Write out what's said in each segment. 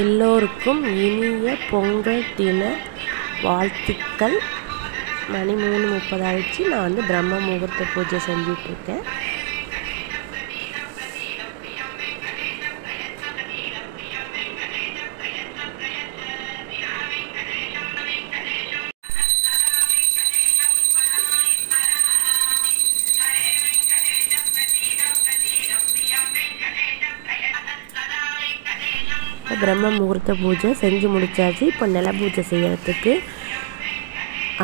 எல்லோருக்கும் இனிய பொங்கல் தின வாழ்த்துக்கள். மணி 3:30 ஆயிடுச்சு. நான் வந்து பிரம்ம முகூர்த்த பூஜை செஞ்சிட்ருக்கேன். பிரம்ம முகூர்த்த பூஜை செஞ்சு முடிச்சாச்சு. இப்போ நில பூஜை செய்யறதுக்கு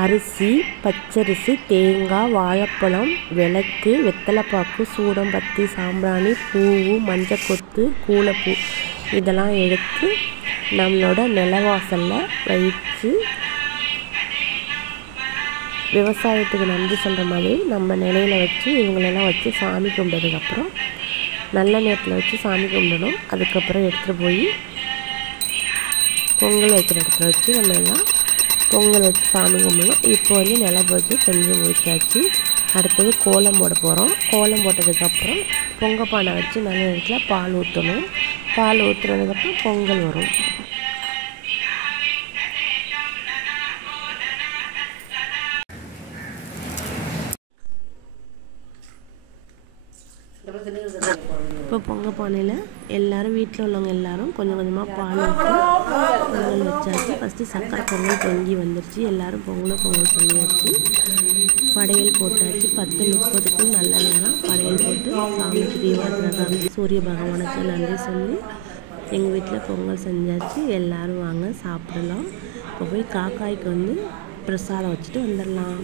அரிசி, பச்சரிசி, தேங்காய், வாழைப்பழம், விளக்கு, வெத்தலைப்பாக்கு, சூடம்பத்தி, சாம்பிராணி, பூவு, மஞ்சள் கொத்து, கூலைப்பூ இதெல்லாம் எடுத்து நம்மளோட நிலவாசலில் வைத்து விவசாயத்துக்கு நன்றி சொல்கிற மாதிரி நம்ம நிலையில் வச்சு இவங்களெல்லாம் வச்சு சாமி கும்பிட்டதுக்கப்புறம் நல்ல நேரத்தில் வச்சு சாமி கும்பிடணும். அதுக்கப்புறம் எடுத்துகிட்டு போய் பொங்கல் வைக்கிற இடத்துல வச்சு நம்ம எல்லாம் பொங்கல் வச்சு சாமி கும்பிடணும். இப்போ வந்து நில பூஜை செஞ்சு முடிச்சாச்சு. அடுத்தது கோலம் போட போகிறோம். கோலம் போட்டதுக்கப்புறம் பொங்கல் பானை வச்சு நல்ல நேரத்தில் பால் ஊற்றணும். பால் ஊற்றுனதுக்கப்புறம் பொங்கல் வரும். இப்போ பொங்கல் பானையில் எல்லோரும் வீட்டில் உள்ளவங்க எல்லோரும் கொஞ்சம் கொஞ்சமாக பால் ஊற்றி பொங்கல் வச்சாச்சு. ஃபஸ்ட்டு சக்கரை பொங்கல் பொங்கி வந்துருச்சு. எல்லோரும் பொங்கல் சொல்லியாச்சு. படையல் போட்டாச்சு. 10:30க்கும் நல்ல நேரம் படையல் போட்டு சாமிக்கு தீபாவளி காமிச்சு சூரிய பகவானுக்கு நன்றி சொல்லி எங்கள் வீட்டில் பொங்கல் செஞ்சாச்சு. எல்லோரும் வாங்க சாப்பிடலாம். இப்போ போய் காக்காய்க்கு வந்து பிரசாதம் வச்சுட்டு வந்துடலாம்.